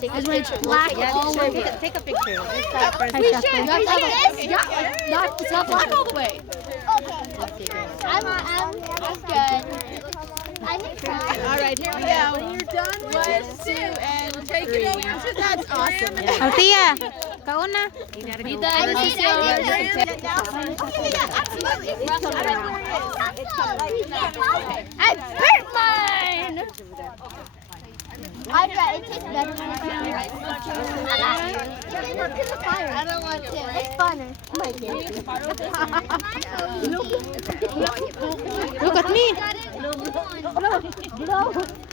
Take a picture. Black all over. Take a picture. Let's start first. We should. It's not black all the way. Okay. I'm good. I'm excited. All right, here we go. When you're done, 1, 2, and take it over to that's awesome. Altia, kauna. I burnt mine. I bet it tastes better when it's fire. I don't want to. It's funner. Look at me.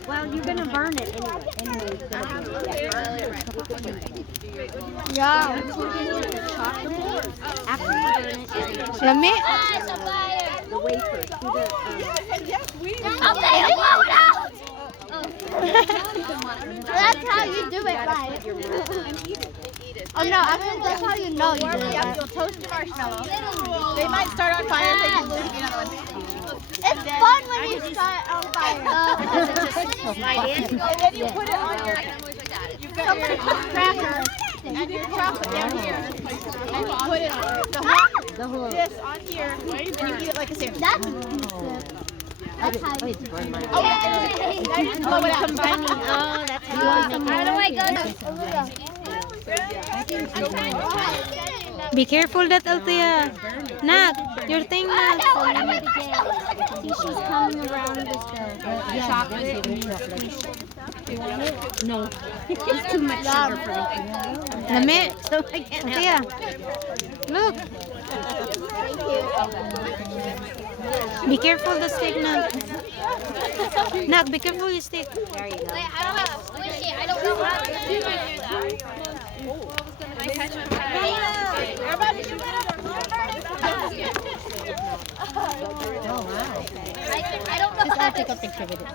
Well, you're gonna burn it anyway. Yeah. After you burn it, Lami. the wafer. Okay, blow it out. That's how you do it right. Oh no, I think that's how you know you do it right. You'll toast the marshmallow. They might start on fire and take a little bit of it. It's fun when you start on fire. And then you put it on your, you've got your cracker and your chocolate down here. And you put it the whole this on here and you eat it like a sandwich. That's how you do it. Oh, yeah. Now you blow it out. Oh, that's how you How do I go? Be careful that Altia. Nak, your thing Nak. See, she's coming around with the chocolate. No, it's too much sugar for me. Lami. So I can't have Altia. Look. Be careful the stick, Nak. Nak, be careful your stick. Wait, I don't have a squishy. I don't know how to do that. I don't know how to take a picture with it.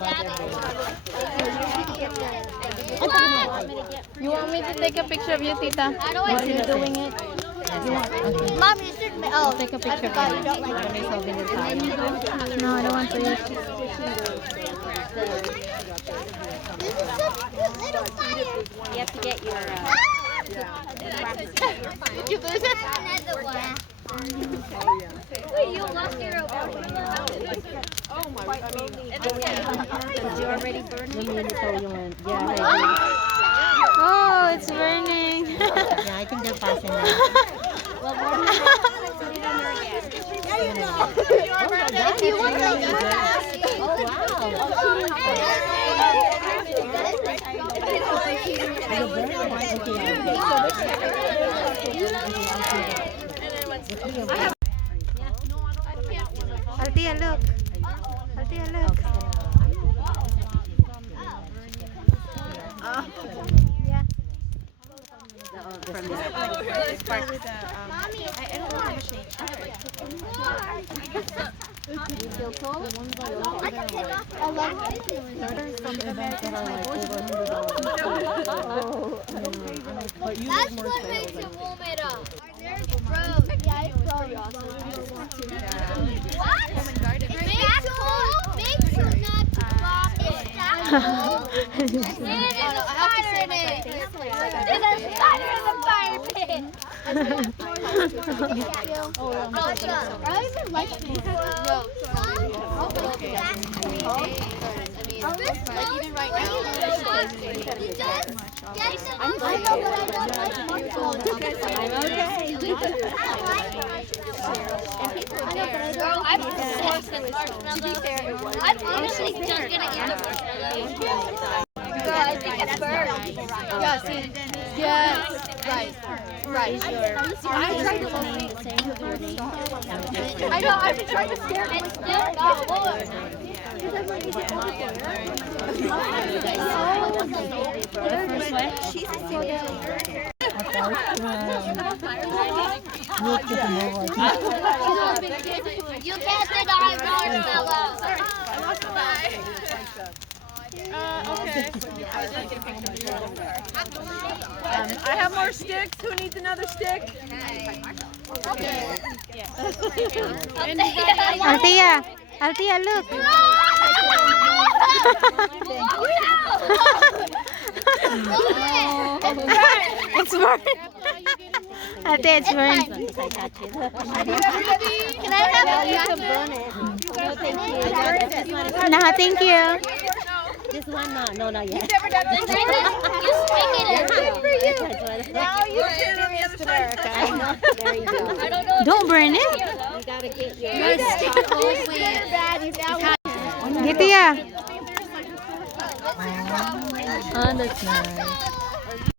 You want me to take a picture of you, Tita? How do I do it? Doing it. Mom, you should. Oh, Take a picture of God, it. you don't like it. No, I don't want to. This is such a good little fire. You have to get your. Did you lose it? Another one. Wait, you lost your Did you already burn it? Oh, it's burning. Yeah, I think they're passing now. Well, If you want to Altia, look. Altia, look. Yeah. from the You feel cold? I love That's what makes it warm it up. There's froze. Yeah, it's froze. What? Is that cold? Makes you not drop it. Is that cold? There's a spider in it. There's a spider in the fire pit. I even like it. Even right now, I know, but I don't like marshmallows. I'm obsessed with marshmallows. I'm honestly just gonna eat the marshmallows. Girl, I think it's burned. Yes. Yes. Right. Right. I'm trying to I know. I've been trying to scare it. It's still got warm. You can't deny marshmallows. Okay. I have more sticks. Who needs another stick? Altia. Altia, look. It's burned. Ate, it's burned. Can I have a You can burn it. No, thank you. No, thank you. This one, no, not yet. You stick it in. Now you turn on the other side. There you go. Don't burn it. You gotta get your Gitu ya. Oh, that's nice.